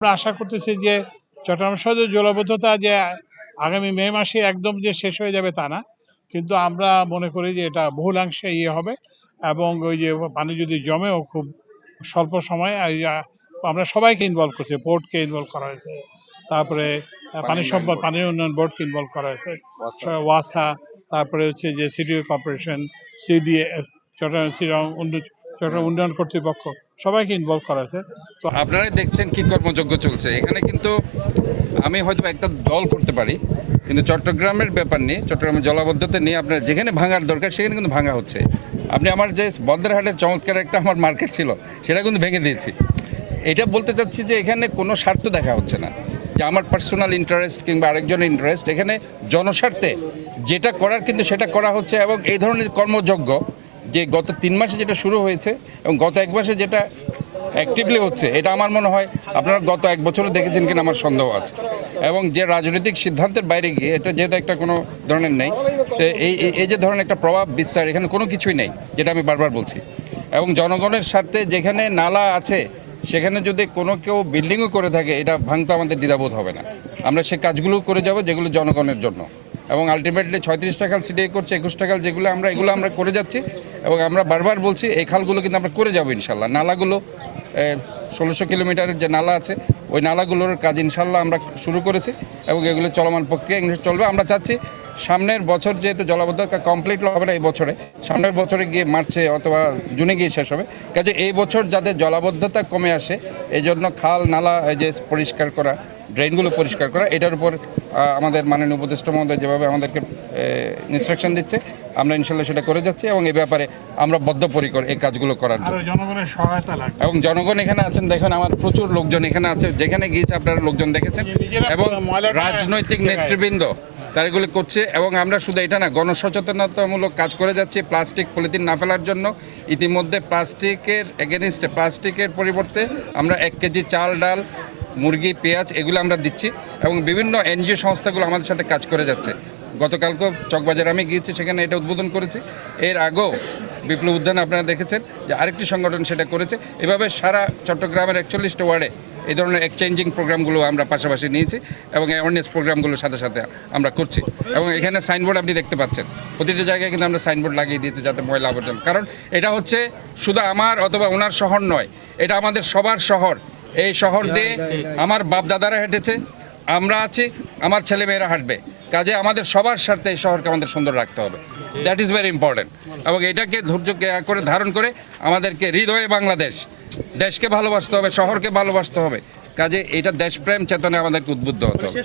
আমরা আশা করতেছি যে চট্টগ্রাম শহরের জলবদ্ধতা যে আগামী মে মাসে একদম যে শেষ হয়ে যাবে তা না। কিন্তু আমরা মনে করি যে এটা বহুলাংশে ইয়ে হবে এবং ওই যে পানি যদি জমেও খুব স্বল্প সময়ে আমরা সবাইকে ইনভলভ করছি বোর্ডকে ইনভলভ করা হয়েছে। তারপরে পানি সম্পদ। পানি উন্নয়ন বোর্ডকে ইনভলভ করা হয়েছে। ওয়াসা। তারপরে হচ্ছে যে সিটি কর্পোরেশন সিডিএ চট্টগ্রাম শ্রীরং উন্নয়ন- চট্টগ্রাম উন্নয়ন কর্তৃপক্ষ, সবাইকে ইনভলভ করা হয়েছে তো আপনারাই দেখছেন কি কর্মযজ্ঞ চলছে। এখানে কিন্তু আমি হয়তো একটা দল করতে পারি, কিন্তু চট্টগ্রামের ব্যাপার নিয়ে, চট্টগ্রামের জলাবদ্ধতা নিয়ে আপনার যেখানে ভাঙার দরকার, সেখানে কিন্তু ভাঙা হচ্ছে। আপনি আমার যে বদ্রাহাটের চমৎকার একটা আমার মার্কেট ছিল, সেটা কিন্তু ভেঙে দিয়েছি। এটা বলতে চাচ্ছি যে এখানে কোনো স্বার্থ দেখা হচ্ছে না। যে আমার পার্সোনাল ইন্টারেস্ট কিংবা আরেকজনের ইন্টারেস্ট এখানে জনস্বার্থে যেটা করার কিন্তু সেটা করা হচ্ছে এবং এই ধরনের কর্মযজ্ঞ গত তিন মাসে যেটা শুরু হয়েছে এবং গত এক মাসে যেটা অ্যাক্টিভলি হচ্ছে, এটা আমার মনে হয় আপনারা গত এক বছরে দেখেছেন কিনা আমার সন্দেহ আছে। এবং যে রাজনৈতিক সিদ্ধান্তের বাইরে গিয়ে, এটা যেহেতু একটা কোনো ধরনের নেই, তো এই, এই- এই যে ধরনের একটা প্রভাব বিস্তার, এখানে কোনো কিছুই নেই, যেটা আমি বারবার বলছি। এবং জনগণের স্বার্থে যেখানে নালা আছে, সেখানে যদি কোনো কেউ বিল্ডিংও করে থাকে, এটা ভাঙতে আমাদের দ্বিধাবোধ হবে না। আমরা সে কাজগুলো করে যাব, যেগুলো জনগণের জন্য। এবং আলটিমেটলি ছয়ত্রিশ টাকা সিডিআই করছে একুশ টাকা যেগুলো আমরা, এগুলো আমরা করে যাচ্ছি এবং আমরা বারবার বলছি এই খালগুলো কিন্তু আমরা করে যাব ইনশাল্লাহ। নালাগুলো ষোলোশো কিলোমিটারের যে নালা আছে, ওই নালাগুলোর কাজ ইনশাল্লাহ আমরা শুরু করেছি এবং এগুলো চলমান প্রক্রিয়া চলবে। আমরা চাচ্ছি সামনের বছর যেহেতু জলাবদ্ধতা কমপ্লিট হবে না এই বছরে সামনের বছরে গিয়ে মার্চে অথবা জুনে গিয়ে শেষ হবে। কাজে এই বছর যাতে জলাবদ্ধতা কমে আসে এই জন্য খাল নালা এই যে পরিষ্কার করা ড্রেনগুলো পরিষ্কার করা এটার উপর আমাদের মাননীয় উপদেষ্টা মহোদয় যেভাবে আমাদেরকে ইনস্ট্রাকশন দিচ্ছে আমরা ইনশাল্লাহ সেটা করে যাচ্ছি এবং এ ব্যাপারে আমরা বদ্ধপরিকর এই কাজগুলো করার জন্য। জনগণের সহায়তা লাগবে। এবং জনগণ এখানে আছেন দেখেন আমার প্রচুর লোকজন এখানে আছে যেখানে গিয়েছে আপনারা লোকজন দেখেছেন এবং রাজনৈতিক নেতৃবৃন্দ। তারা এগুলো করছে এবং আমরা শুধু এটা না, গণসচেতনতামূলক কাজ করে যাচ্ছি প্লাস্টিক, পলিথিন না ফেলার জন্য। ইতিমধ্যে প্লাস্টিকের এগেনিস্টে প্লাস্টিকের পরিবর্তে আমরা এক কেজি চাল, ডাল, মুরগি, পেঁয়াজ এগুলো আমরা দিচ্ছি এবং বিভিন্ন এনজিও সংস্থাগুলো আমাদের সাথে কাজ করে যাচ্ছে। গতকালকেও চকবাজার আমি গিয়েছি, সেখানে এটা উদ্বোধন করেছি। এর আগেও বিপ্লব উদ্যান আপনারা দেখেছেন যে আরেকটি সংগঠন সেটা করেছে। এভাবে সারা চট্টগ্রামের একচল্লিশটা ওয়ার্ডে এই ধরনের এক্সচেঞ্জিং প্রোগ্রামগুলো আমরা পাশাপাশি নিয়েছি এবং অ্যাওয়ারনেস প্রোগ্রামগুলোর সাথে সাথে আমরা করছি। এবং এখানে সাইনবোর্ড আপনি দেখতে পাচ্ছেন। প্রতিটা জায়গায় কিন্তু আমরা সাইনবোর্ড লাগিয়ে দিয়েছি যাতে ময়লা আবর্জনা। কারণ এটা হচ্ছে শুধু আমার অথবা ওনার শহর নয় এটা আমাদের সবার শহর। এই শহর দিয়ে আমার বাপ দাদারা হেঁটেছে আমরা আছি আমার ছেলেমেয়েরা হাঁটবে। কাজে আমাদের সবার স্বার্থে এই শহরকে আমাদের সুন্দর রাখতে হবে। দ্যাট ইজ ভেরি ইম্পর্টেন্ট এবং এটাকে ধৈর্য করে ধারণ করে আমাদেরকে হৃদয়ে বাংলাদেশ, দেশকে ভালোবাসতে হবে, শহরকে ভালোবাসতে হবে। কাজে এটা দেশপ্রেম চেতনায় আমাদেরকে উদ্বুদ্ধ হতে হবে।